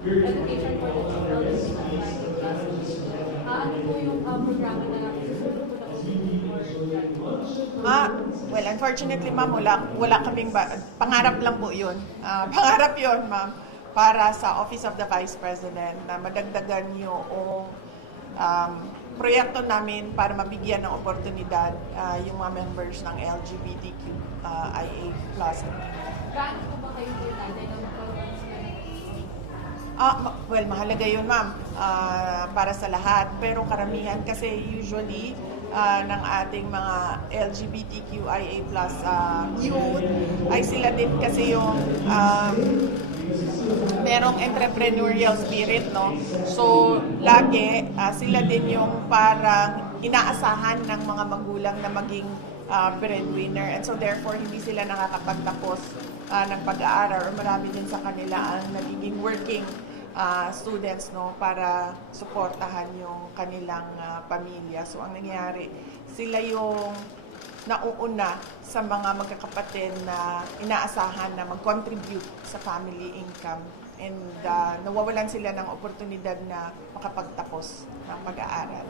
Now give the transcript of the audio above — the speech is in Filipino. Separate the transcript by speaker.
Speaker 1: education for the children Ah, ano po yung ah, programa na po
Speaker 2: Ah, well, unfortunately, ma'am, wala, wala kaming, ba- pangarap lang po yun. Ah, pangarap yun, ma'am, para sa Office of the Vice President na madagdagan yung um, proyekto namin para mabigyan ng oportunidad ah, yung mga members ng LGBTQIA+.
Speaker 1: Gaano po ba kayo na
Speaker 2: Ah, well, mahalaga yun, ma'am, ah, para sa lahat. Pero karamihan kasi usually ah, ng ating mga LGBTQIA plus ah, youth ay sila din kasi yung um, merong entrepreneurial spirit, no? So, lagi ah, sila din yung parang inaasahan ng mga magulang na maging ah, breadwinner. And so, therefore, hindi sila nakakapagtapos ah, ng pag-aaral or marami din sa kanila ang nagiging working ah, students no para suportahan yung kanilang ah, pamilya. So ang nangyayari, sila yung nauuna sa mga magkakapatid na inaasahan na mag-contribute sa family income and ah, nawawalan sila ng oportunidad na makapagtapos ng pag-aaral.